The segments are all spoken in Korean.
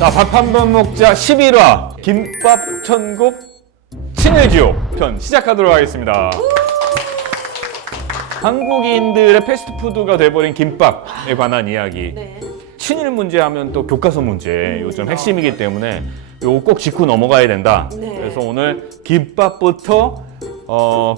자, 밥 한 번 먹자 11화 김밥 천국 친일지옥 편 시작하도록 하겠습니다. 한국인들의 패스트푸드가 돼버린 김밥에 관한 이야기. 네. 친일 문제 하면 또 교과서 문제 요즘 핵심이기 때문에 요거 꼭 짚고 넘어가야 된다. 네. 그래서 오늘 김밥부터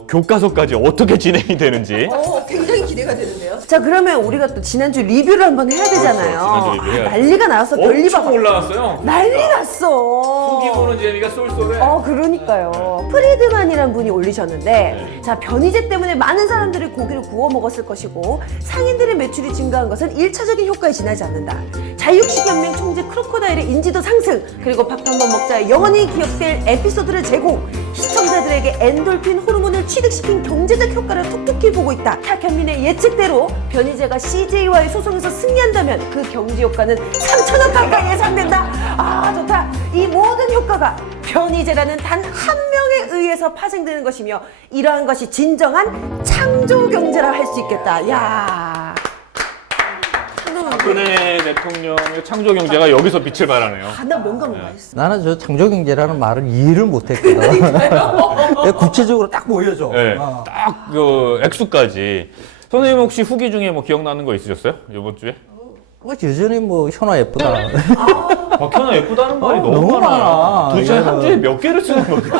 교과서까지 어떻게 진행이 되는지 굉장히 기대가 되는데요. 자, 그러면 우리가 또 지난주 리뷰를 한번 해야 되잖아요. 지난주 리뷰 해야죠. 난리가 나서 별리밥 엄청 올라왔어요. 난리 났어. 후기 보는 재미가 쏠쏠해. 그러니까요. 프리드만이라는 분이 올리셨는데, 자, 변이제 때문에 많은 사람들이 고기를 구워 먹었을 것이고, 상인들의 매출이 증가한 것은 1차적인 효과에 지나지 않는다. 자유식연맹 총재 크로코다일의 인지도 상승, 그리고 밥 한 번 먹자에 영원히 기억될 에피소드를 제공, 시청자들에게 엔돌핀 호르몬을 취득시킨 경제적 효과를 톡톡히 보고 있다. 탁현민의 예측대로 변이제가 CJ와의 소송에서 승리한다면 그 경제 효과는 3천억 가까이 예상된다. 아, 좋다. 이 모든 효과가 변이제라는 단 한 명에 의해서 파생되는 것이며, 이러한 것이 진정한 창조 경제라 할 수 있겠다. 야. 박근혜 대통령의 창조 경제가 여기서 빛을 발하네요. 나 명감 맛있어. 나는 저 창조경제라는 말을 이해를 못했거든. 구체적으로 딱 보여줘. 네, 어. 딱 그 액수까지. 선생님 혹시 후기 중에 뭐 기억나는 거 있으셨어요? 이번 주에? 뭐 여전히 뭐 현아 예쁘다. 박현아 예쁘다는 말이 너무 너무 많아요. 많아. 도대체 한 이거는. 주에 몇 개를 쓰는 거죠?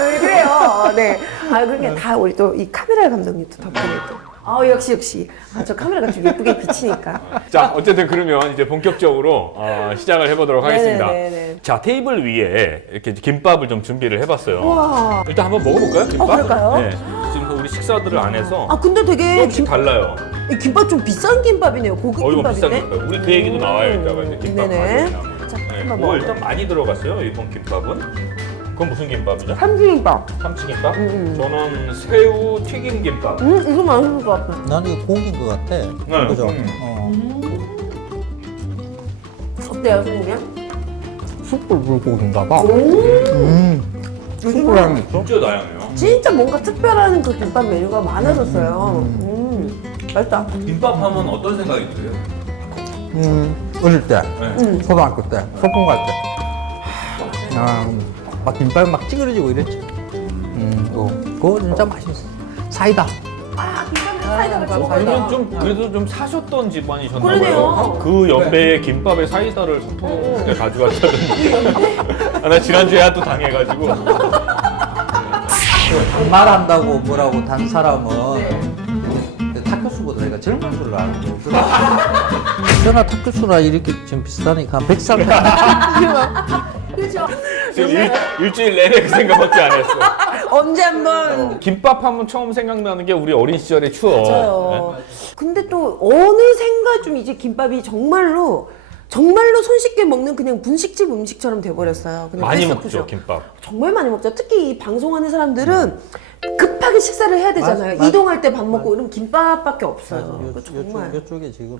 왜 그래요? 네. 그러니까 다 우리 또 이 카메라 감독님도 덕분에 또. 역시. 저 카메라가 좀 예쁘게 비치니까. 자, 어쨌든 그러면 이제 본격적으로 시작을 해보도록 하겠습니다. 네네네. 자, 테이블 위에 이렇게 김밥을 좀 준비를 해봤어요. 와. 일단 한번 먹어볼까요, 김밥? 그럴까요? 네. 지금 우리 식사들을 안 해서 근데 되게 조금씩 달라요. 이 김밥 좀 비싼 김밥이네요. 고급 이거 비싼 김밥인데. 김밥. 우리 그 얘기도 나와요, 이따가 이제 김밥 네네. 가격이 나오면. 자, 네. 한번 뭐 일단 많이 들어갔어요, 이번 김밥은. 그건 무슨 김밥이죠? 삼지김밥. 참치김밥? 저는 새우 튀김 김밥. 이거 맛있을 것 같아. 나는 이거 고기인 것 같아. 네. 그죠? 어때요, 선생님? 숯불 불고기인가 봐. 요즘 숯불향이 있어? 진짜 다양해요. 진짜 뭔가 특별한 그 김밥 메뉴가 많아졌어요. 맛있다. 김밥 하면 어떤 생각이 드세요? 어릴 때, 네. 초등학교 때, 소풍 갈 때. 막 김밥이 막 찌그러지고 이랬지. 그거 진짜 맛있어. 사이다. 김밥에 사이다가 그러면 좀 그래도 좀 사셨던 집안이셨나 그러네요. 봐요. 그 연배에 김밥에 사이다를 소풍 때 가져갔다던데. 나 지난주에 또 당해가지고. 말한다고 뭐라고 단 사람은 타교수보다 내가 젊은 줄 아는 거야. 저나 타교수나 이렇게 지금 비슷하니까 한 100살. 그렇죠. 지금 일주일 내내 그 생각밖에 안 했어. 언제 한번 김밥 하면 처음 생각나는 게 우리 어린 시절의 추억. 맞아요. 근데 또 어느샌가 좀 이제 김밥이 정말로 손쉽게 먹는 그냥 분식집 음식처럼 돼버렸어요. 그냥 많이 패스트푸드. 먹죠, 김밥. 정말 많이 먹죠. 특히 이 방송하는 사람들은 급하게 식사를 해야 되잖아요. 맞아. 이동할 때 밥 먹고 이러면 김밥밖에 없어요. 그거 정말. 이쪽에 지금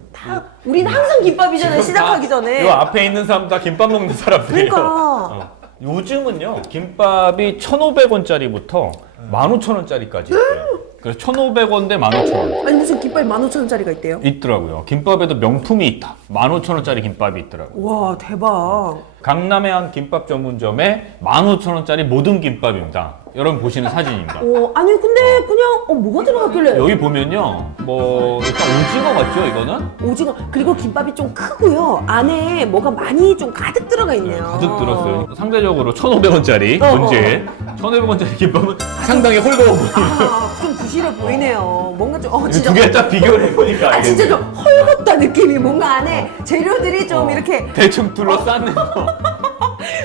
우리는 항상 김밥이잖아요. 시작하기 전에. 이 앞에 있는 사람 다 김밥 먹는 사람들이에요. 그러니까. 요즘은요, 김밥이 1,500원짜리부터 15,000원짜리까지 있어요. 그래서 1,500원 대 15,000원. 아니 무슨 김밥이 15,000원짜리가 있대요? 있더라고요. 김밥에도 명품이 있다. 15,000원짜리 김밥이 있더라고요. 와 대박. 강남의 한 김밥 전문점에 15,000원짜리 모든 김밥입니다. 여러분 보시는 사진입니다. 아니 근데 그냥 뭐가 들어갔길래? 여기 보면요, 뭐 일단 오징어 같죠, 이거는? 오징어 그리고 김밥이 좀 크고요. 안에 뭐가 많이 좀 가득 들어가 네, 있네요. 가득 들었어요. 상대적으로 1,500원짜리 어, 문제. 1,500원짜리 김밥은 상당히 헐거워 보이는. 좀 부실해 보이네요. 뭔가 좀 진짜. 두 개 딱 비교를 해보니까 진짜 좀 알겠네요. 헐겁다 느낌이 뭔가 안에 재료들이 좀 이렇게 대충 둘러싸는 거.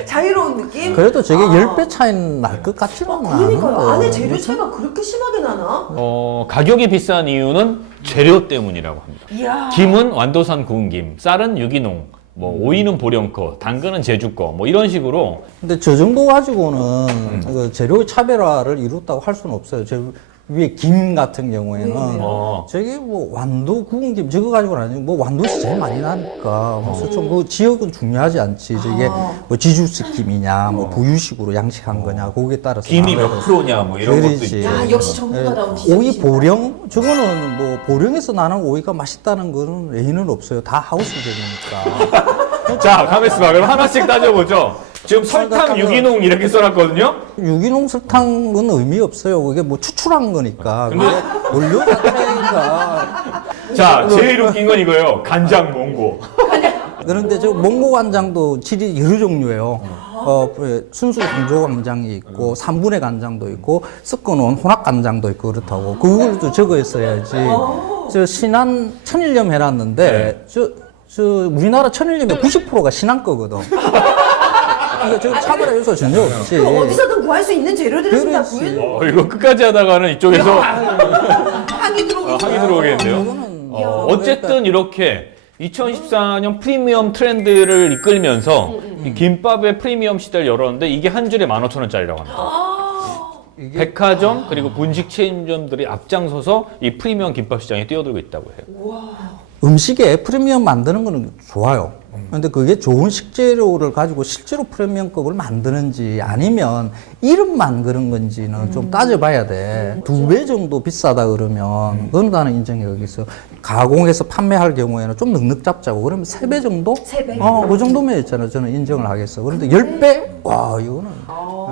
자유로운 느낌? 그래도 저게 10배 차이는 날 것 같지는 않은데. 그러니까요. 안에 재료 차이가 그렇게 심하게 나나? 가격이 비싼 이유는 재료 때문이라고 합니다. 이야. 김은 완도산 구운 김, 쌀은 유기농, 뭐 오이는 보령 거, 당근은 제주 거, 뭐 이런 식으로. 근데 저 정도 가지고는 그 재료 차별화를 이뤘다고 할 수는 없어요. 위에 김 같은 경우에는 어. 저게 뭐 완도 구운 김 저거 가지고는 아니고 뭐 완도시 제일 많이 나니까 그래서 좀 그 지역은 중요하지 않지. 저게 뭐 지주식 김이냐 뭐 부유식으로 양식한 거냐 거기에 따라서 김이 다르고. 몇 프로냐 뭐 이런 것도 그렇지. 있죠. 야, 역시 전문가다운 지적이시다. 오이 보령 저거는 뭐 보령에서 나는 오이가 맛있다는 거는 A는 없어요. 다 하우스적이니까. 자, 가만있어 봐. 그럼 하나씩 따져보죠. 지금 설탕, 유기농 이렇게 써놨거든요. 유기농 설탕은 의미 없어요. 그게 뭐 추출한 거니까. 근데- 그게 원료 자체가. 자, 제일 웃긴 건 이거예요. 간장 몽고. 그런데 저 몽고 간장도 질이 여러 종류예요. 순수 강조 간장이 있고 3분의 간장도 있고 섞어놓은 혼합 간장도 있고 그렇다고 그걸도 적어 있어야지. 저 신한 천일염 해놨는데 저 우리나라 천일염의 90%가 신한 거거든. 그러니까 저 차별화 요소 전혀 없지. 그 어디서든 구할 수 있는 재료들을 다 그렇지. 구해 이거 끝까지 하다가는 이쪽에서 항이 들어오겠죠. 항이 들어오겠는데요. 이거는 어쨌든 이렇게 2014년 프리미엄 트렌드를 이끌면서 이 김밥의 프리미엄 시대를 열었는데 이게 한 줄에 15,000원짜리라고 합니다. 이게 백화점 그리고 분식 체인점들이 앞장서서 이 프리미엄 김밥 시장에 뛰어들고 있다고 해요. 음식에 프리미엄 만드는 거는 좋아요. 근데 그게 좋은 식재료를 가지고 실제로 프리미엄급을 만드는지 아니면 이름만 그런 건지는 좀 따져봐야 돼. 2배 정도 비싸다 그러면 그건 나는 인정해. 여기서 가공해서 판매할 경우에는 좀 넉넉 잡자고 그러면 3배 정도? 3배? 그 정도면 있잖아. 저는 인정을 하겠어. 그런데 10배? 와, 이거는.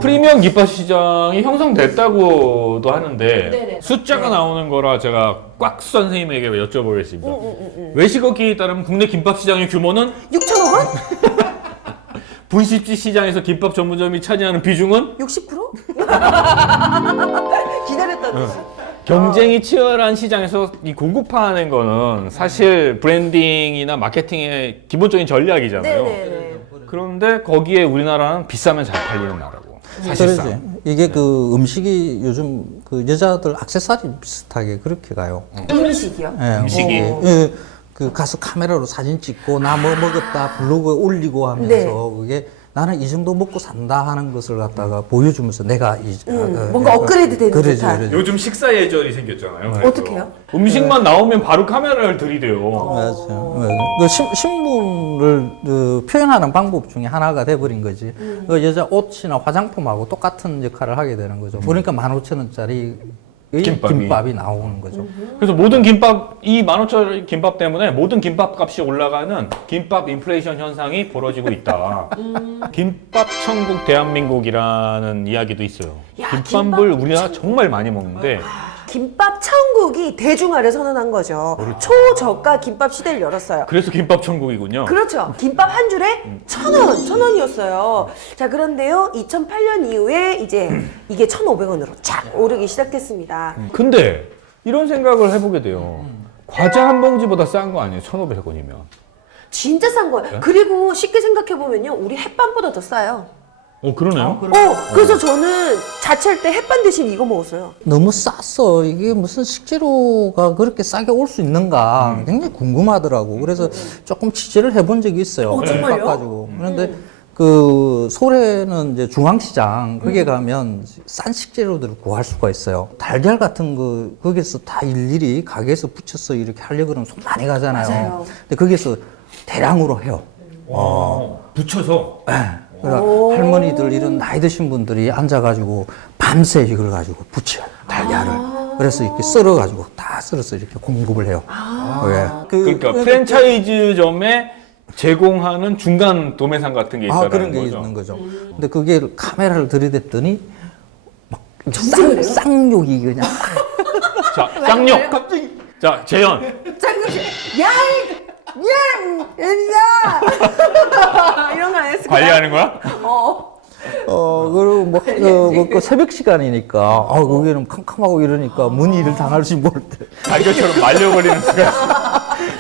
프리미엄 김밥 시장이 형성됐다고도 하는데 네네. 숫자가 나오는 거라 제가 꽉 선생님에게 여쭤보겠습니다. 외식업계에 따르면 국내 김밥 시장의 규모는 6천억 원? 분식집 시장에서 김밥 전문점이 차지하는 비중은 60%? 기다렸다는 듯이. 경쟁이 치열한 시장에서 이 고급화하는 거는 사실 브랜딩이나 마케팅의 기본적인 전략이잖아요. 네네네. 그런데 거기에 우리나라는 비싸면 잘 팔리는 나라고. 사실상. 그러지. 이게 그 음식이 요즘 그 여자들 액세서리 비슷하게 그렇게 가요. 음식이요? 예, 음식이. 예, 그 가서 카메라로 사진 찍고 나 뭐 먹었다 블로그에 올리고 하면서 네. 그게 나는 이 정도 먹고 산다 하는 것을 갖다가 보여주면서 내가 뭔가 업그레이드 되는 그러지, 듯한. 그러지. 요즘 식사 예절이 생겼잖아요. 그래서. 어떡해요? 음식만 나오면 바로 카메라를 들이대요. 맞아요. 그 신분을 표현하는 방법 중에 하나가 돼버린 거지. 그 여자 옷이나 화장품하고 똑같은 역할을 하게 되는 거죠. 그러니까 15,000원짜리 김밥이 나오는 거죠. 그래서 모든 김밥, 이 15,000원 김밥 때문에 모든 김밥 값이 올라가는 김밥 인플레이션 현상이 벌어지고 있다. 김밥 천국 대한민국이라는 이야기도 있어요. 야, 김밥을 우리나라 정말 많이 먹는데 김밥 천국이 대중화를 선언한 거죠. 초저가 김밥 시대를 열었어요. 그래서 김밥 천국이군요. 그렇죠. 김밥 한 줄에 1,000원이었어요. 자, 그런데요, 2008년 이후에 이제 이게 1,500원으로 쫙 오르기 시작했습니다. 근데 이런 생각을 해보게 돼요. 과자 한 봉지보다 싼 거 아니에요? 1,500원이면. 진짜 싼 거예요. 그리고 쉽게 생각해보면요, 우리 햇반보다 더 싸요. 그러네요. 그래서 저는 자취할 때 햇반 대신 이거 먹었어요. 너무 쌌어. 이게 무슨 식재료가 그렇게 싸게 올 수 있는가 굉장히 궁금하더라고. 그래서 조금 취재를 해본 적이 있어요. 정말요? 가지고. 그런데 그 소래는 이제 중앙시장 거기에 가면 싼 식재료들을 구할 수가 있어요. 달걀 같은 거 거기서 다 일일이 가게에서 부쳐서 이렇게 하려고 그러면 손 많이 가잖아요. 맞아요. 근데 거기서 대량으로 해요. 붙여서. 그러니까 할머니들 이런 나이 드신 분들이 앉아가지고 밤새 이걸 가지고 부쳐 달걀을. 그래서 이렇게 썰어가지고 다 썰어서 이렇게 공급을 해요. 그러니까 프랜차이즈점에 제공하는 중간 도매상 같은 게 있다는 그런 게 거죠. 있는 거죠. 근데 그게 카메라를 들이댔더니 막 진짜 쌍욕이 그냥 자, 쌍욕. 갑자기. 자, 재현. 짱구씨, 야! 애니가! 이런 거 안 했을까요? 관리하는 거야? 그리고 그 새벽 시간이니까 거기는 캄캄하고 이러니까 문이 이를 당할지 모를 때 달걀처럼 말려버리는 수가 있어.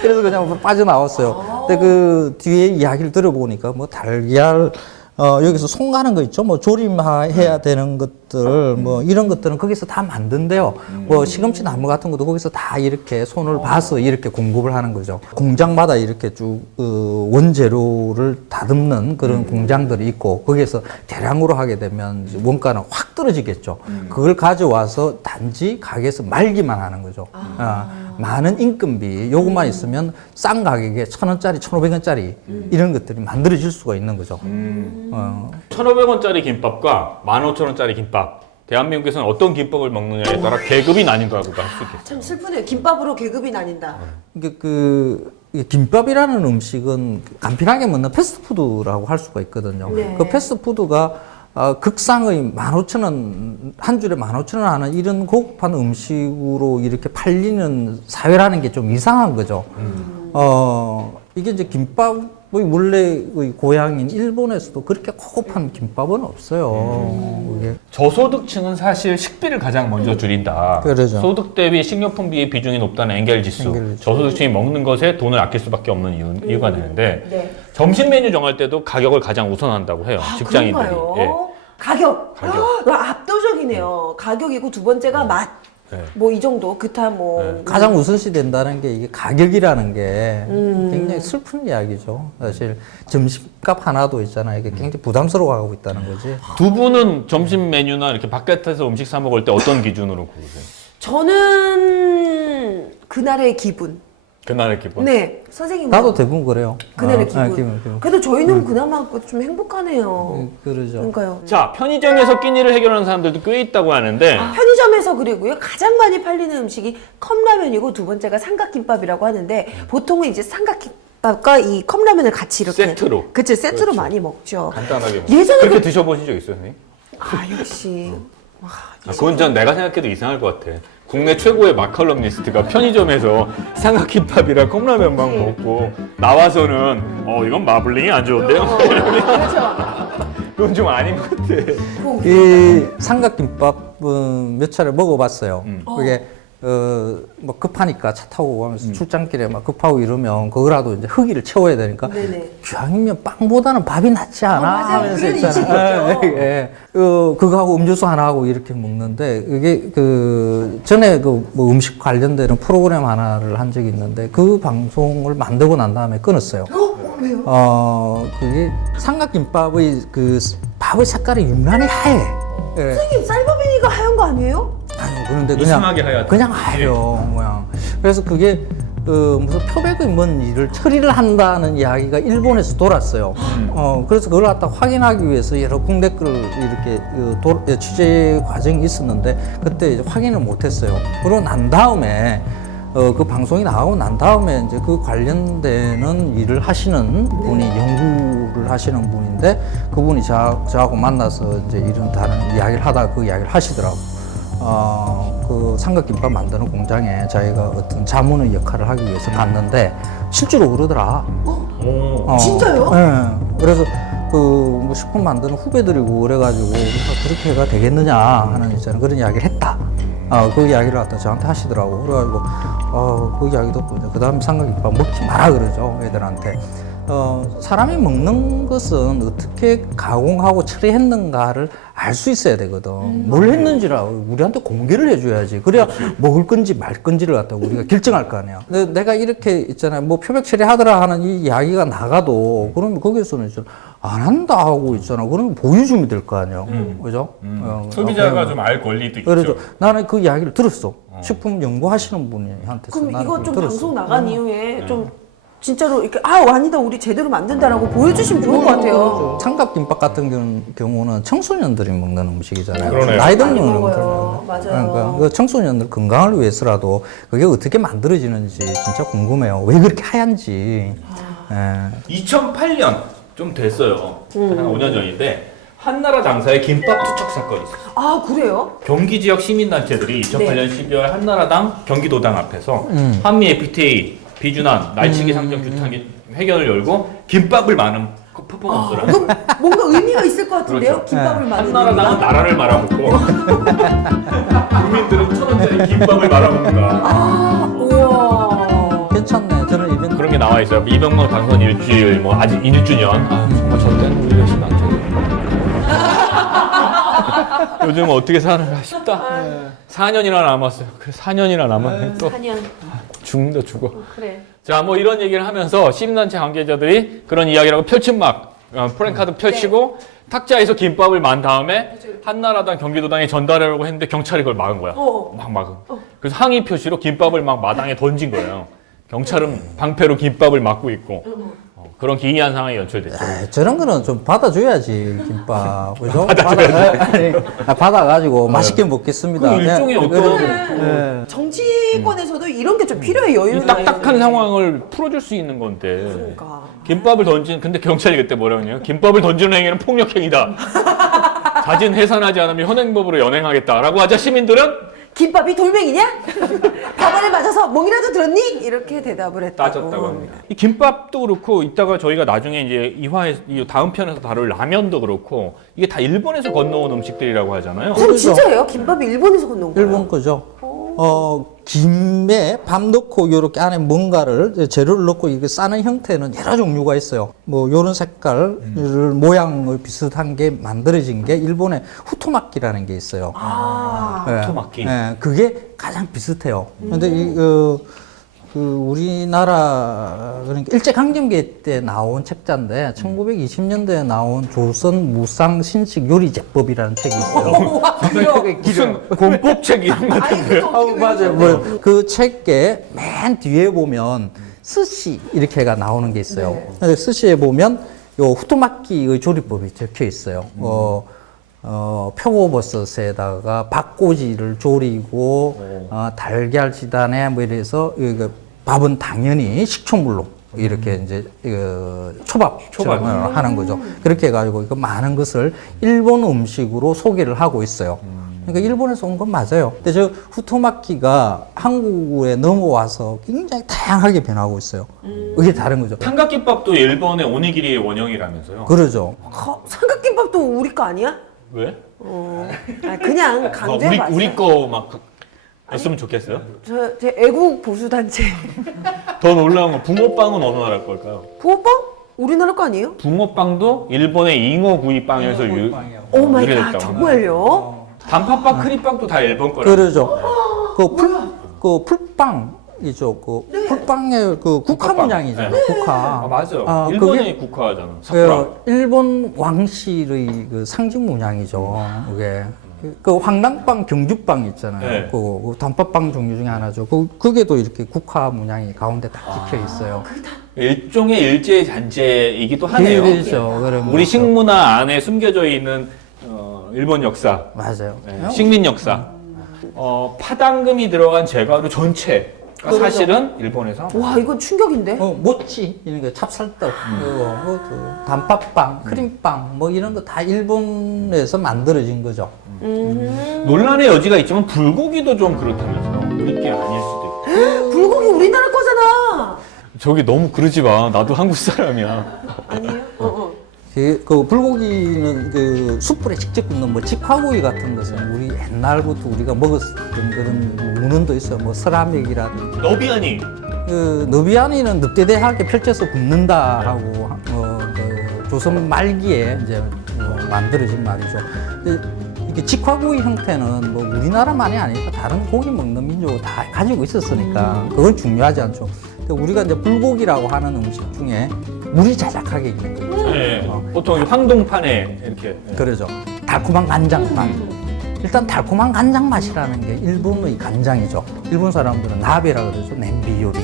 그래서 그냥 빠져나왔어요. 근데 그 뒤에 이야기를 들어보니까 뭐 달걀 여기서 송가는 거 있죠. 뭐 조림해야 되는 것들, 뭐 이런 것들은 거기서 다 만든대요. 뭐 시금치 나무 같은 것도 거기서 다 이렇게 손을 봐서 이렇게 공급을 하는 거죠. 공장마다 이렇게 쭉 원재료를 다듬는 그런 공장들이 있고 거기에서 대량으로 하게 되면 이제 원가는 확 떨어지겠죠. 그걸 가져와서 단지 가게에서 말기만 하는 거죠. 많은 인건비 요것만 있으면 싼 가격에 1,000원짜리, 1,500원짜리 이런 것들이 만들어질 수가 있는 거죠. 1,500원짜리 김밥과 15,000원짜리 김밥. 대한민국에서는 어떤 김밥을 먹느냐에 따라 계급이 나뉜다고도 할 수 있겠죠. 참 슬프네요. 김밥으로 계급이 나뉜다. 이 김밥이라는 음식은 간편하게 먹는 패스트푸드라고 할 수가 있거든요. 네. 그 패스트푸드가 극상의 15,000원, 한 줄에 15,000원 하는 이런 고급한 음식으로 이렇게 팔리는 사회라는 게 좀 이상한 거죠. 이게 이제 김밥의 원래의 고향인 일본에서도 그렇게 고급한 김밥은 없어요. 이게. 저소득층은 사실 식비를 가장 먼저 줄인다. 그러죠. 소득 대비 식료품비의 비중이 높다는 엔겔지수. 엔겔지수. 저소득층이 먹는 것에 돈을 아낄 수밖에 없는 이유가 되는데 네. 점심 메뉴 정할 때도 가격을 가장 우선한다고 해요. 직장인들이. 그런가요? 예. 가격. 가격. 압도적이네요. 가격이고 두 번째가 맛. 네. 뭐 이 정도 그타 뭐 네. 가장 우선시 된다는 게 이게 가격이라는 게 굉장히 슬픈 이야기죠. 사실 점심값 하나도 있잖아요. 이게 굉장히 부담스러워하고 있다는 거지. 두 분은 점심 메뉴나 이렇게 바깥에서 음식 사 먹을 때 어떤 기준으로 고르세요? 저는 그날의 기분. 그날의 기분? 네, 선생님. 나도 대부분 그래요. 그날의 기분. 기분. 그래도 저희는 그나마 좀 행복하네요. 그러죠. 그러니까요. 자, 편의점에서 끼니를 해결하는 사람들도 꽤 있다고 하는데 편의점에서 그리고요 가장 많이 팔리는 음식이 컵라면이고 두 번째가 삼각김밥이라고 하는데 보통은 이제 삼각김밥과 이 컵라면을 같이 이렇게 세트로. 그치 세트로 그렇죠. 많이 먹죠. 간단하게 예전에 그렇게 그- 드셔보신 적 있어요, 선생님? 역시 그건 전 내가 생각해도 이상할 것 같아. 국내 최고의 마칼럼니스트가 편의점에서 삼각김밥이랑 컵라면만 먹고 나와서는 이건 마블링이 안 좋은데요? 그렇죠. 그건 좀 아닌 것 같아. 이 삼각김밥은 몇 차례 먹어봤어요. 그게 뭐 급하니까 차 타고 가면서 출장길에 막 급하고 이러면 그거라도 이제 허기를 채워야 되니까 네네. 기왕이면 빵보다는 밥이 낫지 않아 맞아요. 하면서 그런 인식이 있잖아요. 있죠. 예. 그거하고 음료수 하나 하고 이렇게 먹는데 이게 전에 뭐 음식 관련되는 프로그램 하나를 한 적이 있는데 그 방송을 만들고 난 다음에 끊었어요. 왜요? 그게 삼각김밥의 밥의 색깔이 유난히 하얘. 예. 선생님 쌀밥이니까 하얀 거 아니에요? 아유, 그런데 이상하게 하얗다. 그냥 하얘요, 모양. 그래서 그게 무슨 표백의 뭔 일을 처리를 한다는 이야기가 일본에서 돌았어요. 그래서 그걸 갖다 확인하기 위해서 여러 군데 걸 이렇게 취재 과정이 있었는데 그때 이제 확인을 못했어요. 그러고 난 다음에 그 방송이 나오고 난 다음에 이제 그 관련되는 일을 하시는 분이 연구를 하시는 분인데 그분이 저하고 만나서 이제 이런 다른 이야기를 하다가 그 이야기를 하시더라고요. 그 삼각김밥 만드는 공장에 자기가 어떤 자문의 역할을 하기 위해서 갔는데 실제로 그러더라. 진짜요? 네. 그래서 뭐 식품 만드는 후배들이고 그래가지고 우리가 그렇게 해가 되겠느냐 하는 있잖아요. 그런 이야기를 했다. 그 이야기를 갖다 저한테 하시더라고. 그래가지고 그 이야기 듣고 그 다음 삼각김밥 먹지 마라 그러죠 애들한테. 사람이 먹는 것은 어떻게 가공하고 처리했는가를 알 수 있어야 되거든. 뭘 했는지라 우리한테 공개를 해줘야지. 그래야 먹을 건지 말 건지를 갖다 우리가 결정할 거 아니야. 근데 내가 이렇게 있잖아요. 뭐 표백 처리하더라 하는 이 이야기가 나가도 그러면 거기서는 안 한다 하고 있잖아. 그러면 보여주면 될 거 아니야. 그죠? 소비자가 좀 알 권리도 있죠. 그렇죠. 나는 그 이야기를 들었어. 식품 연구하시는 분한테서 그럼 나는 이거 그걸 좀 들었어. 방송 나간 이후에 좀 진짜로 이렇게 아니다 우리 제대로 만든다라고 보여주시면 좋을 것 같아요. 삼각김밥 같은 경우는 청소년들이 먹는 음식이잖아요. 그러네요. 나이 든 많이 먹는 먹어요. 음식이잖아요. 맞아요. 그러니까 그 청소년들 건강을 위해서라도 그게 어떻게 만들어지는지 진짜 궁금해요. 왜 그렇게 하얀지. 예. 2008년 좀 됐어요. 한 5년 전인데 한나라 당사의 김밥 투척 사건이 있었어요. 아 그래요? 경기 지역 시민단체들이 2008년 12월 한나라당 경기도당 앞에서 한미 FTA 비준안 날치기 상점 규탄 회견을 열고 김밥을 마는 퍼포먼스를 그럼 뭔가 의미가 있을 것 같은데요? 그렇죠. 김밥을 만드는 한나라당은 의미가? 나라를 말아먹고 국민들은 1,000원짜리 김밥을 말아먹는다. 우와. 괜찮네. 저는 이벤트. 그런 게 게 나와 있어요. 이명박 당선 일주일, 뭐 아직 1주년. 아, 정말 저 때는 우리 열심히 안 쳐. 요즘 어떻게 사는가 싶다. 4년이나 남았어요. 그래, 4년이나 남았네. 또 4년. 죽는다 죽어. 그래. 자, 뭐 이런 얘기를 하면서 시민단체 관계자들이 그런 이야기라고 펼침막 프랜카드 펼치고 탁자에서 김밥을 만 다음에 한나라당 경기도당에 전달하려고 했는데 경찰이 그걸 막은 거야. 막 막은. 그래서 항의 표시로 김밥을 막 마당에 던진 거예요. 경찰은 방패로 김밥을 막고 있고 그런 기이한 상황이 연출됐죠. 에이, 저런 거는 좀 받아줘야지 김밥 그죠? 받아가지고 맛있게 먹겠습니다. 그 일종의 어떤 예. 정치권에서도 이런 게 좀 필요해, 여유는. 이 딱딱한 상황을 풀어줄 수 있는 건데 그러니까. 김밥을 던진 근데 경찰이 그때 뭐라고 했냐면 김밥을 던지는 행위는 폭력행위다. 자진 해산하지 않으면 현행법으로 연행하겠다라고 하자 시민들은 김밥이 돌멩이냐? 밥알에 맞아서 멍이라도 들었니? 이렇게 대답을 했다고. 따졌다고 합니다. 이 김밥도 그렇고 이따가 저희가 나중에 이제 이 다음 편에서 다룰 라면도 그렇고 이게 다 일본에서 건너온 음식들이라고 하잖아요. 그럼 진짜예요? 김밥이 일본에서 건너온 거예요? 일본 거죠. 김에 밥 넣고 요렇게 안에 뭔가를 재료를 넣고 이게 싸는 형태는 여러 종류가 있어요. 뭐 요런 색깔 모양을 비슷한 게 만들어진 게 일본의 후토마키라는 게 있어요. 예, 후토마키. 예, 그게 가장 비슷해요. 근데 우리나라 그러니까 일제강점기 때 나온 책자인데 1920년대에 나온 조선 무상 신식 요리 제법이라는 책이 있어요. 무슨 공법책 이런 것 같은데요? 맞아요. 뭐, 그 책에 맨 뒤에 보면 스시 이렇게가 나오는 게 있어요. 근데 스시에 보면 요 후토마키의 조리법이 적혀 있어요. 표고버섯에다가 박꼬지를 조리고 달걀 지단에 뭐 이래서 이거 밥은 당연히 식초물로 이렇게 이제 초밥처럼 하는 거죠. 그렇게 해가지고 이거 많은 것을 일본 음식으로 소개를 하고 있어요. 그러니까 일본에서 온 건 맞아요. 근데 저 후토마키가 한국에 넘어와서 굉장히 다양하게 변하고 있어요. 이게 다른 거죠. 삼각김밥도 일본의 오니기리의 원형이라면서요? 그러죠. 삼각김밥도 우리 거 아니야? 왜? 그냥 강조해봤어요. 우리 거 막 였으면 좋겠어요? 제 애국 보수단체. 더 놀라운 건 붕어빵은 어느 나라 걸까요? 부어빵? 우리나라 거 아니에요? 붕어빵도 일본의 잉어구이빵에서 오 마이 갓, 유래됐다고. 정말요? 단팥빵, 크림빵도 다 일본 거라고. 그러죠. 그 풀빵이죠. 그 풀빵의 그 국화 국화빵. 문양이잖아요. 네. 국화. 맞아. 그게 일본이 국화하잖아. 사쿠라. 일본 왕실의 그 상징 문양이죠. 그게. 그 황당빵, 경주빵 있잖아요. 네. 그 단팥빵 종류 중에 하나죠. 그게도 이렇게 국화 문양이 가운데 딱 찍혀 있어요. 일종의 일제 잔재이기도 하네요. 그렇죠. 그러면 우리 식문화 안에 숨겨져 있는 일본 역사, 맞아요. 네, 식민 역사, 파당금이 들어간 제과류 전체가 사실은 일본에서 와, 이건 충격인데? 모찌 이런 거 찹쌀떡, 그리고 단팥빵, 크림빵 뭐 이런 거 다 일본에서 만들어진 거죠. 논란의 여지가 있지만 불고기도 좀 그렇다면서요. 우리 게 아닐 수도 있고. 불고기 우리나라 거잖아. 저기 너무 그러지 마. 나도 한국 사람이야. 아니에요? 그 불고기는 그 숯불에 직접 굽는 뭐 직화구이 같은 것은 우리 옛날부터 우리가 먹었던 그런 문헌도 있어요. 뭐 서라맥이라든지. 너비아니. 그 너비아니는 늑대대하게 펼쳐서 굽는다라고 그 조선 말기에 이제 만들어진 말이죠. 근데 이게 직화구이 형태는 뭐 우리나라만이 아니라 다른 고기 먹는 민족은 다 가지고 있었으니까 그건 중요하지 않죠. 근데 우리가 이제 불고기라고 하는 음식 중에 물이 자작하게 있는 거예요. 네. 보통 황동판에 이렇게. 네. 그러죠. 달콤한 간장 맛. 일단 달콤한 간장 맛이라는 게 일본의 간장이죠. 일본 사람들은 나베라 그러죠. 냄비 요리.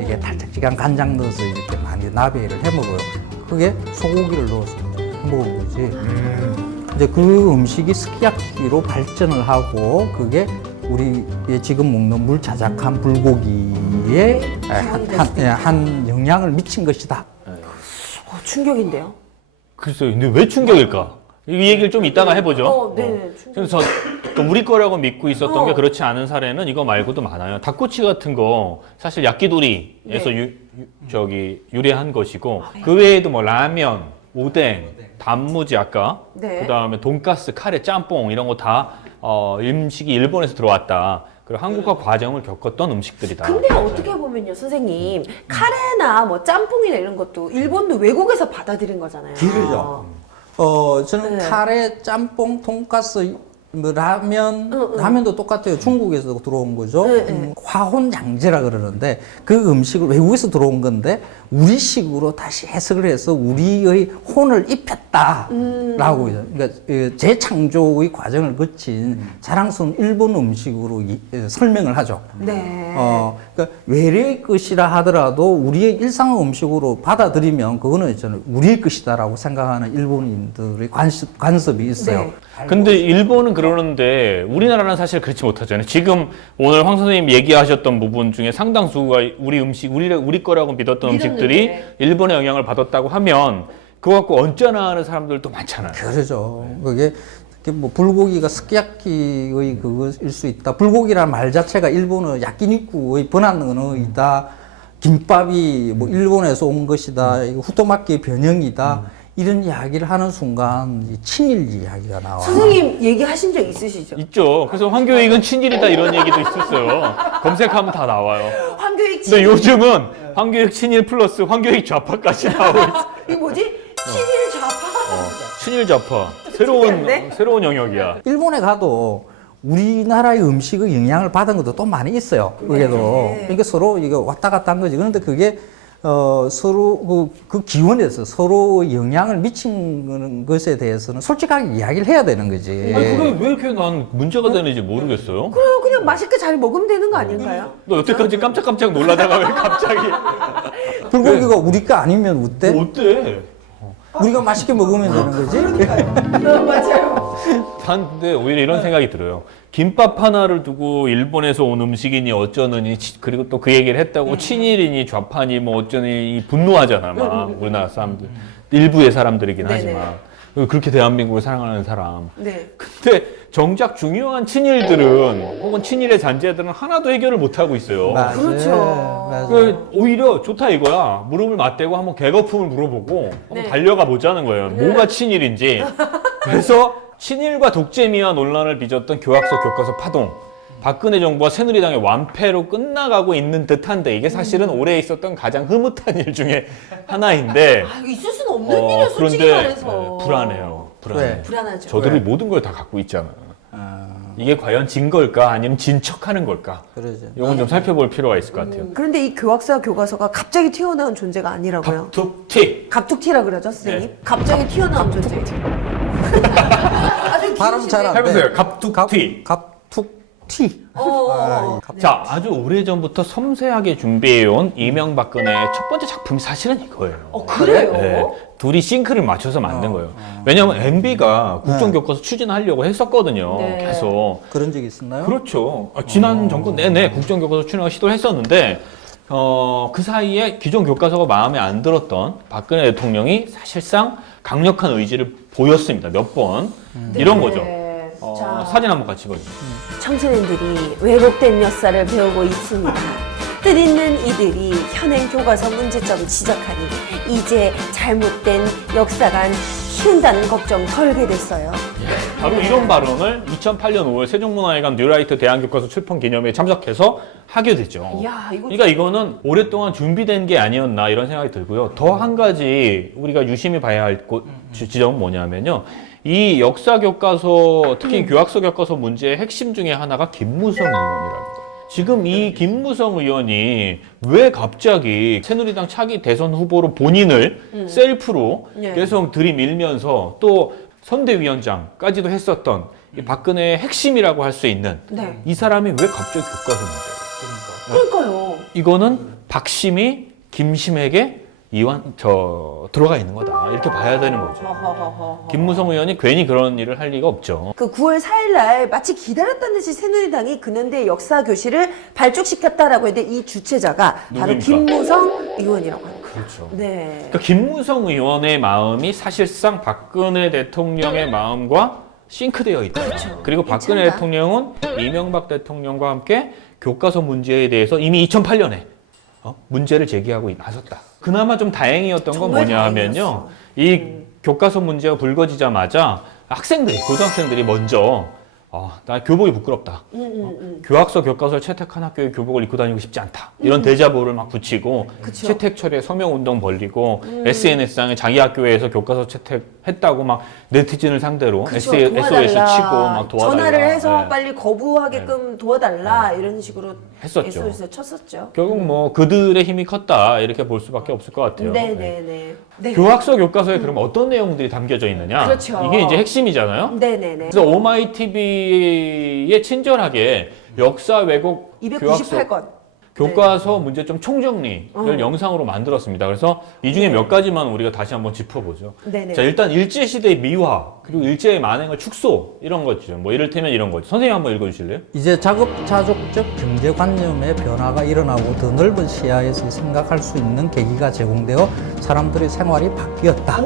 이게 달짝지간 간장 넣어서 이렇게 많이 나베를 해 먹어요. 그게 소고기를 넣어서 해 먹은 거지. 이제 그 음식이 스키야키로 발전을 하고 그게 우리의 지금 먹는 물 자작한 불고기에 한 영향을 미친 것이다. 충격인데요? 글쎄요. 근데 왜 충격일까? 이 얘기를 좀 이따가 해보죠. 네. 그래서 또 우리 거라고 믿고 있었던 게 어. 그렇지 않은 사례는 이거 말고도 많아요. 닭꼬치 같은 거 사실 야끼도리에서 유래한 것이고 그 외에도 뭐 라면, 오뎅, 단무지 아까 네. 그다음에 돈가스, 카레, 짬뽕 이런 거 다 음식이 일본에서 들어왔다. 그리고 한국화 과정을 겪었던 음식들이다. 근데 어떻게 보면요, 선생님, 카레나 뭐 짬뽕이나 이런 것도 일본도 외국에서 받아들인 거잖아요. 그러죠. 저는 네. 카레, 짬뽕, 돈가스, 뭐 라면도 똑같아요. 중국에서 들어온 거죠. 화혼양제라 그러는데 그 음식을 외국에서 들어온 건데 우리식으로 다시 해석을 해서 우리의 혼을 입혔다라고 그러니까 재창조의 과정을 거친 자랑스러운 일본 음식으로 설명을 하죠. 네. 그러니까 외래의 것이라 하더라도 우리의 일상 음식으로 받아들이면 그거는 있잖아요. 우리의 것이다라고 생각하는 일본인들의 관습이 있어요. 네. 근데 일본은 그러는데 우리나라는 사실 그렇지 못하잖아요. 지금 오늘 황 선생님 얘기하셨던 부분 중에 상당수가 우리 음식, 우리 거라고 믿었던 음식들이 일본의 영향을 받았다고 하면 그거 갖고 얹혀나가는 사람들도 많잖아요. 그러죠. 그게 뭐 불고기가 스키야키의 그것일 수 있다. 불고기라는 말 자체가 일본어 야끼니쿠의 번안 언어이다. 김밥이 뭐 일본에서 온 것이다. 이거 후토마키의 변형이다. 이런 이야기를 하는 순간 이 친일 이야기가 나와요. 선생님 얘기하신 적 있으시죠? 있죠. 그래서 황교익은 친일이다 이런 얘기도 있었어요. 검색하면 다 나와요. 황교익 근데 요즘은 황교익 친일 플러스 황교익 좌파까지 나오고 있어. 이 뭐지? 친일 좌파? 친일 좌파. 특이한데? 새로운 영역이야. 일본에 가도 우리나라의 음식의 영향을 받은 것도 또 많이 있어요. 그게도. 그러니까 서로 이거 왔다 갔다 한 거지. 그런데 그게 서로 그 기원에서 서로 영향을 미친 것에 대해서는 솔직하게 이야기를 해야 되는 거지. 아니 그게 왜 이렇게 난 문제가 되는지 모르겠어요. 그래요, 그냥 맛있게 잘 먹으면 되는 거 아닌가요? 너 여태까지 깜짝깜짝 놀라다가 왜 갑자기 불고기가 우리 거 아니면 어때? 어때? 우리가 맛있게 먹으면 되는 거지? 맞아요. 근데 오히려 이런 생각이 들어요. 김밥 하나를 두고 일본에서 온 음식이니 어쩌느니 그리고 또 그 얘기를 했다고 친일이니 좌파니 뭐 어쩌니 분노하잖아 막 우리나라 사람들 일부의 사람들이긴 네네. 하지만 그렇게 대한민국을 사랑하는 사람. 네. 근데 정작 중요한 친일들은 혹은 친일의 잔재들은 하나도 해결을 못 하고 있어요. 맞아요. 그렇죠. 맞아요. 그 오히려 좋다 이거야. 무릎을 맞대고 한번 개거품을 물어보고 한번 네. 달려가 보자는 거예요. 뭐가 친일인지. 그래서 친일과 독재미와 논란을 빚었던 교학서 교과서 파동. 박근혜 정부와 새누리당의 완패로 끝나가고 있는 듯한데 이게 사실은 올해 있었던 가장 흐뭇한 일 중에 하나인데 아, 이거 있을 수는 없는 일이에요, 솔직히 그런데 말해서. 불안해요. 불안해. 네. 불안하죠. 저들이 왜? 모든 걸 다 갖고 있잖아. 이게 과연 진 걸까 아니면 진 척하는 걸까? 그러죠. 이건 좀 살펴볼 필요가 있을 것 같아요. 그런데 이 교학서와 교과서가 갑자기 튀어나온 존재가 아니라고요? 갑툭튀. 갑툭튀라 그러죠, 선생님? 네. 갑자기 튀어나온 존재. 아주 발음 잘 안 돼. 해보세요. 갑툭튀. 갑툭튀. 자, 아주 오래전부터 섬세하게 준비해온 이명박근혜의 첫 번째 작품이 사실은 이거예요. 그래요? 네, 둘이 싱크를 맞춰서 만든 거예요. 왜냐하면 MB가 국정교과서 추진하려고 했었거든요. 네. 계속. 그런 적 있었나요? 그렇죠. 지난 정권 내내 국정교과서 추진하고 시도를 했었는데 그 사이에 기존 교과서가 마음에 안 들었던 박근혜 대통령이 사실상 강력한 의지를 보였습니다. 몇 번. 이런 거죠. 네. 자, 사진 한번 같이 보죠. 청소년들이 왜곡된 역사를 배우고 있습니다. 뜻있는 이들이 현행 교과서 문제점 지적하니 이제 잘못된 역사관 키운다는 걱정 덜게 됐어요. 바로 이런 발언을 2008년 5월 세종문화회관 뉴라이트 대한교과서 출판 기념회에 참석해서 하게 되죠. 이야, 이거 그러니까 이거는 오랫동안 준비된 게 아니었나 이런 생각이 들고요. 더 한 가지 우리가 유심히 봐야 할 지점은 뭐냐면요. 이 역사 교과서, 특히 교학서 교과서 문제의 핵심 중에 하나가 김무성 의원이라는 거예요. 지금 이 김무성 의원이 왜 갑자기 새누리당 차기 대선 후보로 본인을 셀프로 네. 계속 들이밀면서 또 선대위원장까지도 했었던 이 박근혜의 핵심이라고 할 수 있는 네. 이 사람이 왜 갑자기 교과서 문제예요? 그러니까요. 이거는 박심이 김심에게 들어가 있는 거다. 이렇게 봐야 되는 거죠. 김무성 의원이 괜히 그런 일을 할 리가 없죠. 그 9월 4일 날 마치 기다렸다는 듯이 새누리당이 근현대 역사 교실을 발족시켰다라고 했는데 이 주체자가 바로 누굽니까? 김무성 의원이라고 합니다. 그렇죠. 네. 그러니까 김무성 의원의 마음이 사실상 박근혜 대통령의 마음과 싱크되어 있다. 그리고 박근혜 괜찮다. 대통령은 이명박 대통령과 함께 교과서 문제에 대해서 이미 2008년에 문제를 제기하고 나섰다. 그나마 좀 다행이었던 건 정말 뭐냐 하면요. 이 교과서 문제가 불거지자마자 학생들이, 고등학생들이 먼저 나 교복이 부끄럽다. 교학서 교과서를 채택한 학교의 교복을 입고 다니고 싶지 않다. 이런 대자보를 막 붙이고 그쵸. 채택 처리에 서명 운동 벌리고 SNS상에 자기 학교에서 교과서 채택했다고 막 네티즌을 상대로 그쵸, SOS 도와달라. 치고 막 도와달라. 전화를 해서 네. 빨리 거부하게끔 도와달라 이런 식으로 했었죠. SOS를 쳤었죠. 결국 뭐 그들의 힘이 컸다 이렇게 볼 수밖에 없을 것 같아요. 네네네. 네. 교학서 교과서에 그럼 어떤 내용들이 담겨져 있느냐? 그렇죠. 이게 이제 핵심이잖아요. 네네네. 그래서 오마이TV에 친절하게 역사 왜곡 교학서 298건. 교과서 문제점 총정리를 영상으로 만들었습니다. 그래서 이 중에 몇 가지만 우리가 다시 한번 짚어보죠. 네네. 자, 일단 일제시대의 미화, 그리고 일제의 만행을 축소, 이런 거죠. 뭐 이를테면 이런 거죠. 선생님 한번 읽어주실래요? 이제 자급자족적 경제관념의 변화가 일어나고 더 넓은 시야에서 생각할 수 있는 계기가 제공되어 사람들의 생활이 바뀌었다.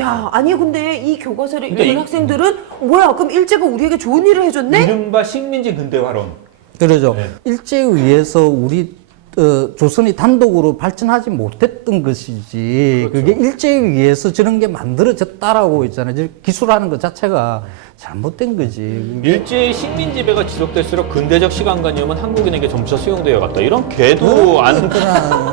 야, 아니 근데 이 교과서를 근데 읽은 이- 학생들은 뭐야? 그럼 일제가 우리에게 좋은 일을 해줬네? 이른바 식민지 근대화론. 그러죠. 네. 일제에 의해서 우리 조선이 단독으로 발전하지 못했던 것이지 그게 일제에 의해서 저런 게 만들어졌다라고 있잖아요. 기술하는 것 자체가 잘못된 거지. 일제의 식민 지배가 지속될수록 근대적 시간관념은 한국인에게 점차 수용되어 갔다. 이런 개도 안,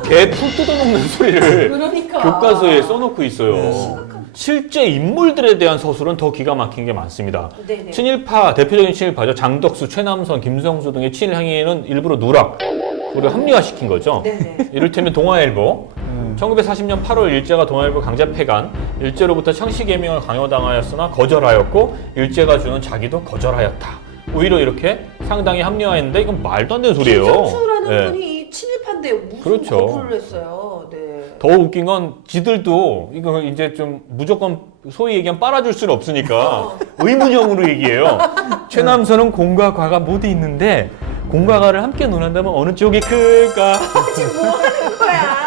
개 풀 뜯어먹는 소리를 그러니까. 교과서에 써놓고 있어요. 실제 인물들에 대한 서술은 더 기가 막힌 게 많습니다. 네네. 친일파, 대표적인 친일파죠. 장덕수, 최남선, 김성수 등의 친일 행위는 일부러 누락으로 합리화시킨 거죠. 네네. 이를테면 동아일보. 1940년 8월 일제가 동아일보 강제 폐간, 일제로부터 창씨개명을 강요당하였으나 거절하였고 일제가 주는 자기도 거절하였다. 오히려 이렇게 상당히 합리화했는데 이건 말도 안 되는 소리예요. 김성수라는 네. 분이 이 친일파인데 무슨 그렇죠. 거부를 했어요. 네. 더 웃긴 건 지들도 이거 이제 좀 무조건 소위 얘기하면 빨아줄 수는 없으니까 의문형으로 얘기해요. 최남선은 공과 과가 모두 있는데 공과 과를 함께 논한다면 어느 쪽이 클까? 지금 뭐 하는 거야?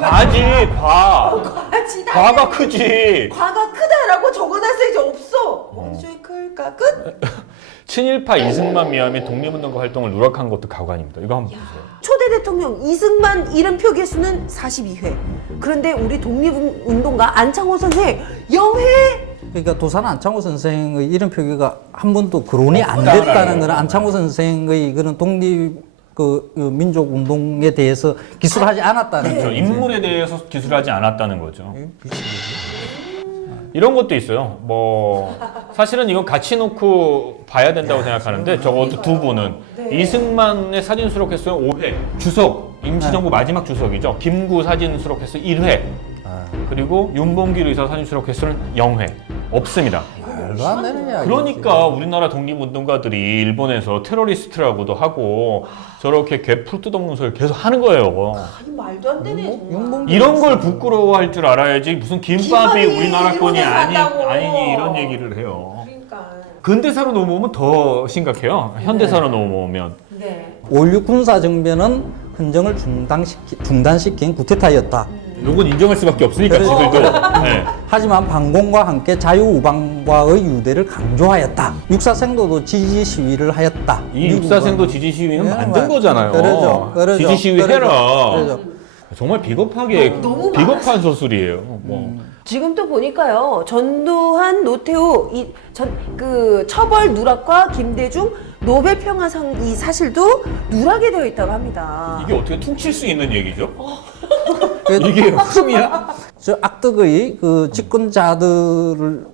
과지, 과. 과지다. 과가 크지. 과가 크다라고 적어놨어야지 없어. 어느 쪽이 클까? 끝? 친일파 이승만 미함이 독립운동가 활동을 누락한 것도 가관입니다. 이거 한번 보세요. 초대 대통령 이승만 이름 표기 수는 42회. 그런데 우리 독립운동가 안창호 선생 0회. 그러니까 도산 안창호 선생의 이름 표기가 한 번도 거론이 안 됐다는 것은 안창호 선생의 그런 독립 민족 운동에 대해서 기술하지 않았다는 그렇죠. 거죠. 인물에 대해서 기술하지 않았다는 거죠. 이런 것도 있어요. 뭐 사실은 이건 같이 놓고 봐야 된다고 생각하는데 적어도 두 분은 이승만의 사진 수록 횟수는 5회, 주석 임시정부 마지막 주석이죠. 김구 사진 수록 횟수 1회, 그리고 윤봉길 의사 사진 수록 횟수는 0회 없습니다. 말도 안 되는 이야기. 그러니까 우리나라 독립운동가들이 일본에서 테러리스트라고도 하고 저렇게 개풀 뜯어먹는 소리를 계속 하는 거예요. 아니 말도 안 되네 정말. 이런 걸 부끄러워할 줄 알아야지 무슨 김밥이 김밥이 우리나라 건이 일본에서 한다고. 아니니 이런 얘기를 해요. 그러니까. 근대사로 넘어오면 더 심각해요. 현대사로 넘어오면. 네. 5.16 군사정변은 헌정을 중단시킨 구테타였다. 요건 인정할 수밖에 없으니까 지들도. 네. 하지만 반공과 함께 자유우방과의 유대를 강조하였다. 육사생도도 지지 시위를 하였다. 이 육사생도 지지 시위는 네, 만든 거잖아요. 그러죠. 지지 시위 해라. 그러죠. 정말 비겁하게 너무 비겁한 소설이에요. 뭐. 지금 또 보니까요 전두환, 노태우 그 처벌 누락과 김대중 노벨 평화상 이 사실도 누락이 되어 있다고 합니다. 이게 어떻게 퉁칠 수 있는 얘기죠? 그래도 이게 흠이야? 저 악덕의 그 집권자들을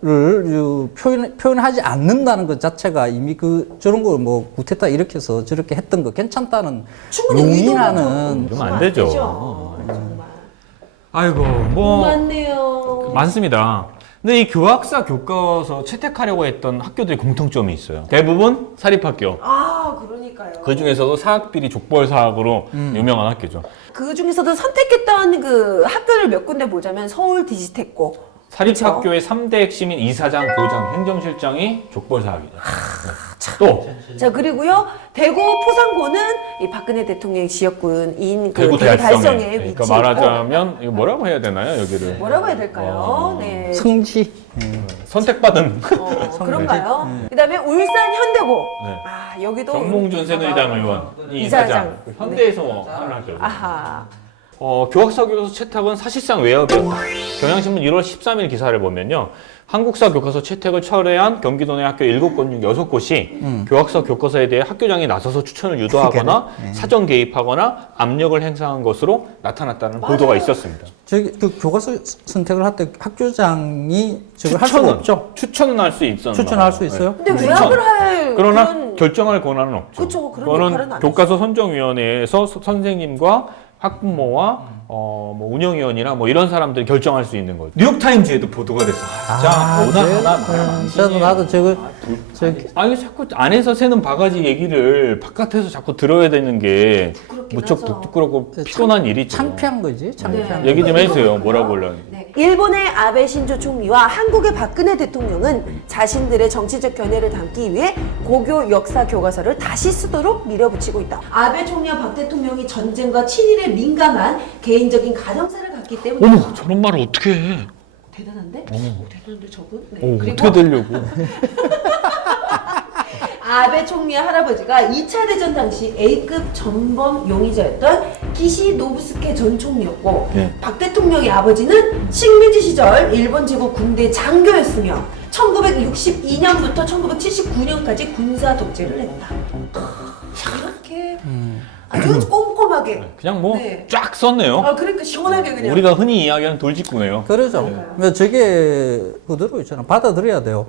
표현하지 않는다는 것 자체가 이미 저런 걸 뭐 구테타 일으켜서 저렇게 했던 거 괜찮다는 충분히 용인하는 그러면 안 되죠. 정말. 아이고 뭐 맞네요. 많습니다. 근데 이 교학사 교과서 채택하려고 했던 학교들이 공통점이 있어요. 대부분 사립학교. 아 그러니까요. 그 중에서도 사학비리 족벌 사학으로 유명한 학교죠. 그 중에서도 선택했던 그 학교를 몇 군데 보자면 서울 디지테코. 사립학교의 3대 핵심인 이사장, 교장, 행정실장이 족벌 사학이죠. 또 자 그리고요 대구 포상고는 이 박근혜 대통령의 지역구인 그 대구 대구 달성에. 달성의 위치. 그러니까 말하자면 이거 뭐라고 해야 되나요 여기를? 뭐라고 해야 될까요? 네. 성지. 선택받은 그런가요? 그다음에 울산 현대고. 네. 아 여기도 정몽준 새누리당 의원 이사장. 이사장 현대에서 하는 학교죠. 아하. 교학사 교과서 채택은 사실상 외압이었다. 경향신문 1월 13일 기사를 보면요. 한국사 교과서 채택을 철회한 경기도 내 학교 7곳 중 6곳이 교학사 교과서에 대해 학교장이 나서서 추천을 유도하거나 네. 사전 개입하거나 압력을 행사한 것으로 나타났다는 보도가 있었습니다. 저기 그 교과서 선택을 할 때 학교장이 저걸 할 수가 추천은, 없죠. 추천은 할 수 있었나 추천할 수 있어요? 근데 추천. 외학을 할 그러나 그런 결정할 권한은 없죠. 그쵸, 그런 역할은 그거는 안 교과서 선정위원회에서 선생님과 학부모와 뭐 운영위원이나 뭐 이런 사람들이 결정할 수 있는 거죠. 뉴욕타임즈에도 보도가 됐어. 진짜 저도 나도 저거 아니 자꾸 안에서 새는 바가지 얘기를 바깥에서 자꾸 들어야 되는 게 부끄럽긴 무척 하죠. 부끄럽고 피곤한 일이죠. 창피한 거지. 창피한 거. 얘기 좀 해주세요. 뭐라고 올라는지. 네. 일본의 아베 신조 총리와 한국의 박근혜 대통령은 자신들의 정치적 견해를 담기 위해 고교 역사 교과서를 다시 쓰도록 밀어붙이고 있다. 아베 총리와 박 대통령이 전쟁과 친일에 민감한 개인적인 가정사를 갖기 때문에 어머 저런 말을 어떻게 해? 대단한데? 대단한데 저분? 네. 어, 그리고 어떻게 되려고? 아베 총리의 할아버지가 2차 대전 당시 A급 전범 용의자였던 기시 노부스케 전 총리였고 네. 박 대통령의 아버지는 식민지 시절 일본 제국 군대 장교였으며 1962년부터 1979년까지 군사 독재를 했다. 이렇게 아주 꼼꼼하게 그냥 뭐 네. 쫙 썼네요. 그러니까 시원하게 그냥 우리가 흔히 이야기하는 돌직구네요. 그러죠. 네. 저게 그대로 있잖아. 받아들여야 돼요.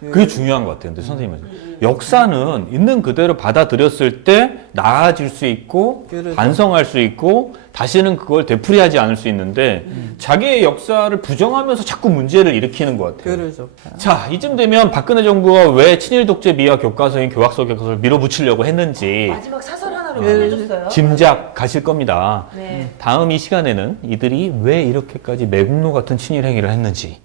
그게 중요한 것 같아요. 근데 선생님은 역사는 있는 그대로 받아들였을 때 나아질 수 있고 그렇죠. 반성할 수 있고 다시는 그걸 되풀이하지 않을 수 있는데 자기의 역사를 부정하면서 자꾸 문제를 일으키는 것 같아요. 그러죠. 자, 이쯤 되면 박근혜 정부가 왜 친일 독재 미화 교과서인 교학서 교과서를 밀어붙이려고 했는지 마지막 사설 하나로 끝내줬어요. 짐작 가실 겁니다. 네. 다음 이 시간에는 이들이 왜 이렇게까지 매국노 같은 친일 행위를 했는지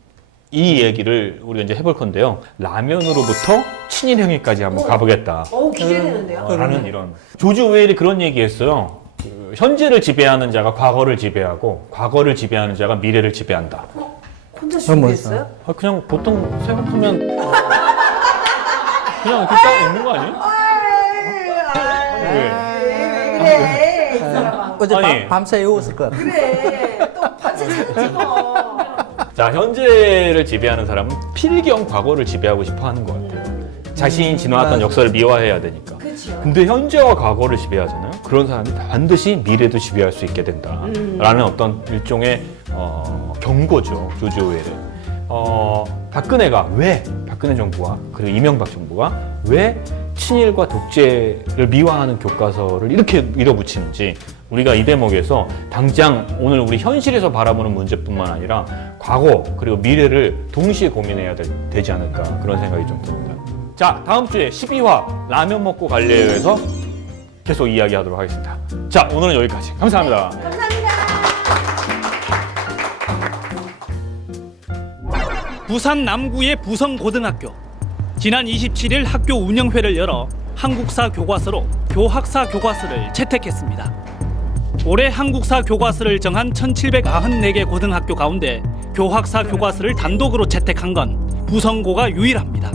이 얘기를 우리가 이제 해볼 건데요. 라면으로부터 친일 행위까지 한번 가보겠다. 기대되는데요. 라는 이런 조지 오웰이 그런 얘기했어요. 그 현재를 지배하는 자가 과거를 지배하고 과거를 지배하는 자가 미래를 지배한다. 혼자 준비했어요? 그냥 보통 생각하면 그냥 이렇게 딱 있는 거 아니에요? 그래. 이 사람아. 어제 아니. 밤새 외웠을 것 같아. 그래. 또 반세 찾았지 뭐. 자, 현재를 지배하는 사람은 필경 과거를 지배하고 싶어 하는 것 같아요. 자신이 지나왔던 역사를 미화해야 되니까. 그렇죠. 근데 현재와 과거를 지배하잖아요. 그런 사람이 반드시 미래도 지배할 수 있게 된다라는 어떤 일종의 경고죠. 조지 오웰은. 박근혜 정부와 그리고 이명박 정부가 왜 친일과 독재를 미화하는 교과서를 이렇게 밀어붙이는지 우리가 이 대목에서 당장 오늘 우리 현실에서 바라보는 문제뿐만 아니라 과거 그리고 미래를 동시에 고민해야 되지 않을까 그런 생각이 좀 듭니다. 자, 다음 주에 12화 라면 먹고 갈래요에서 계속 이야기하도록 하겠습니다. 자, 오늘은 여기까지. 감사합니다. 감사합니다. 부산 남구의 부성고등학교. 지난 27일 학교 운영회를 열어 한국사 교과서로 교학사 교과서를 채택했습니다. 올해 한국사 교과서를 정한 1794개 고등학교 가운데 교학사 교과서를 단독으로 채택한 건 부성고가 유일합니다.